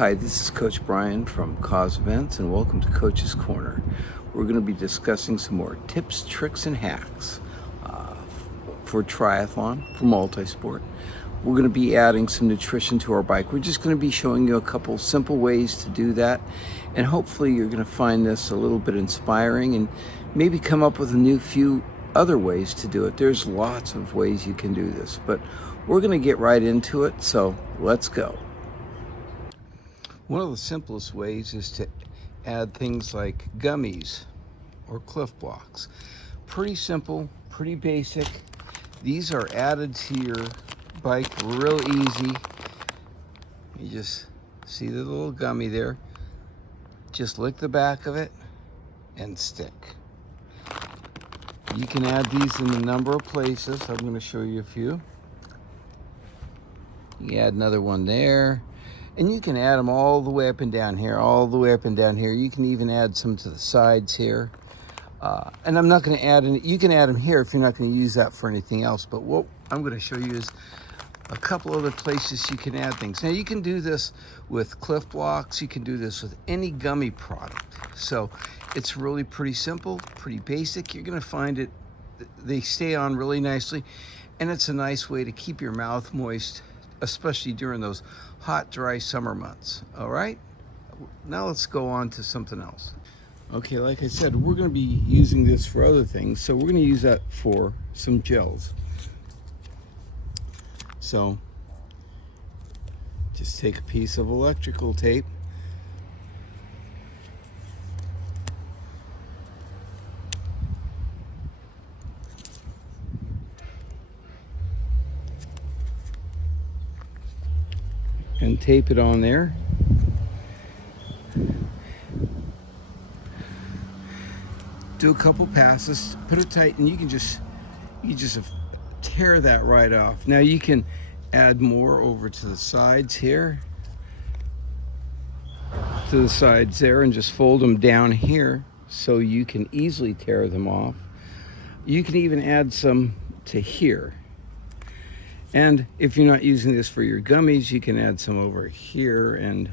Hi, this is Coach Brian from Cause Events, and welcome to Coach's Corner. We're going to be discussing some more tips, tricks, and hacks for triathlon, for multisport. We're going to be adding some nutrition to our bike. We're just going to be showing you a couple simple ways to do that, and hopefully you're going to find this a little bit inspiring and maybe come up with a few other ways to do it. There's lots of ways you can do this, but we're going to get right into it, so let's go. One of the simplest ways is to add things like gummies or Cliff Blocks. Pretty simple, pretty basic. These are added to your bike real easy. You just see the little gummy there. Just lick the back of it and stick. You can add these in a number of places. I'm going to show you a few. You add another one there. And you can add them all the way up and down here, all the way up and down here. You can even add some to the sides here. And I'm not going to add any, you can add them here if you're not going to use that for anything else. But what I'm going to show you is a couple other places you can add things. Now you can do this with Cliff Blocks. You can do this with any gummy product. So it's really pretty simple, pretty basic. You're going to find it, they stay on really nicely. And it's a nice way to keep your mouth moist, especially during those hot, dry summer months. All right, now let's go on to something else. Okay, like I said, we're going to be using this for other things, so we're going to use that for some gels. So just take a piece of electrical tape, and tape it on there. Do a couple passes, put it tight, and you just tear that right off. Now you can add more over to the sides here, to the sides there, and just fold them down here so you can easily tear them off. You can even add some to here. And if you're not using this for your gummies, you can add some over here and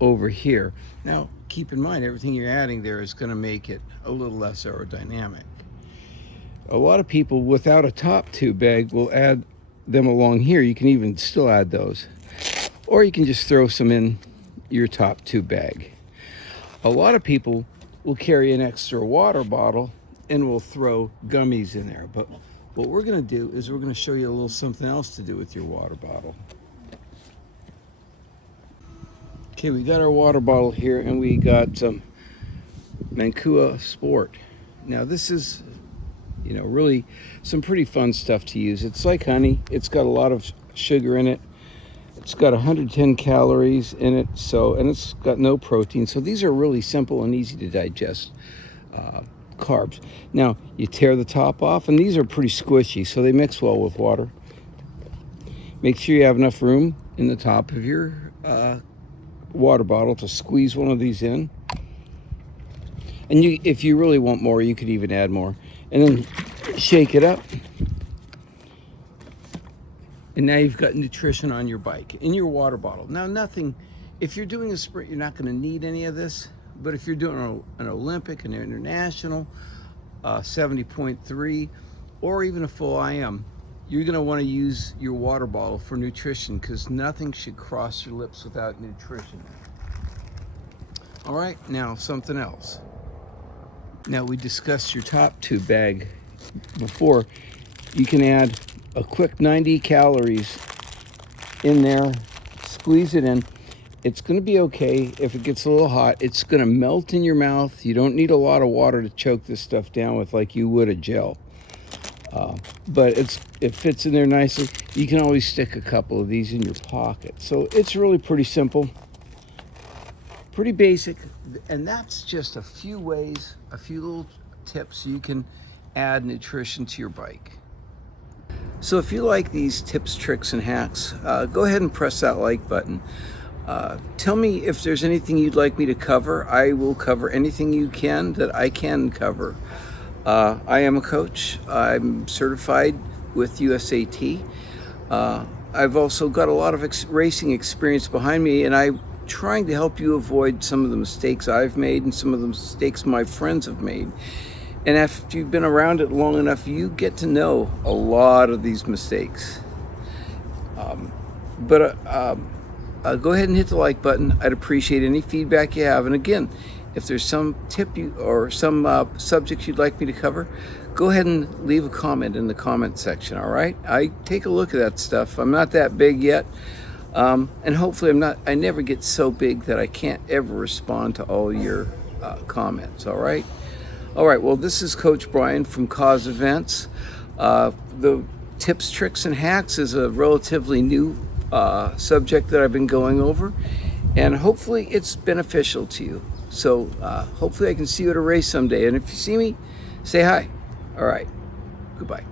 over here. Now, keep in mind, everything you're adding there is going to make it a little less aerodynamic. A lot of people without a top tube bag will add them along here. You can even still add those. Or you can just throw some in your top tube bag. A lot of people will carry an extra water bottle and will throw gummies in there. But what we're going to do is we're going to show you a little something else to do with your water bottle. Okay, we got our water bottle here, and we got some Mancua Sport. Now this is, really some pretty fun stuff to use. It's like honey. It's got a lot of sugar in it. It's got 110 calories in it, and it's got no protein. So these are really simple and easy to digest carbs. Now you tear the top off, and these are pretty squishy, so they mix well with water. Make sure you have enough room in the top of your water bottle to squeeze one of these in. And if you really want more, you could even add more. And then shake it up. And now you've got nutrition on your bike, in your water bottle. Now if you're doing a sprint, you're not going to need any of this. But if you're doing an Olympic, an international, 70.3, or even a full IM, you're going to want to use your water bottle for nutrition, because nothing should cross your lips without nutrition. All right, now something else. Now we discussed your top tube bag before. You can add a quick 90 calories in there, squeeze it in. It's going to be okay if it gets a little hot. It's going to melt in your mouth. You don't need a lot of water to choke this stuff down with like you would a gel. But it fits in there nicely. You can always stick a couple of these in your pocket. So it's really pretty simple, pretty basic. And that's just a few ways, a few little tips you can add nutrition to your bike. So if you like these tips, tricks, and hacks, go ahead and press that like button. Tell me if there's anything you'd like me to cover. I will cover anything you can that I can cover. I am a coach. I'm certified with USAT. I've also got a lot of racing experience behind me, and I trying to help you avoid some of the mistakes I've made and some of the mistakes my friends have made. And after you've been around it long enough, you get to know a lot of these mistakes. Go ahead and hit the like button. I'd appreciate any feedback you have. And again, if there's some tip or some subjects you'd like me to cover, go ahead and leave a comment in the comment section, all right? I take a look at that stuff. I'm not that big yet. And hopefully I never get so big that I can't ever respond to all your comments, all right? All right, well, this is Coach Brian from Cause Events. The tips, tricks, and hacks is a relatively new subject that I've been going over, and hopefully it's beneficial to you. So hopefully I can see you at a race someday, and if you see me, say hi. All right, goodbye.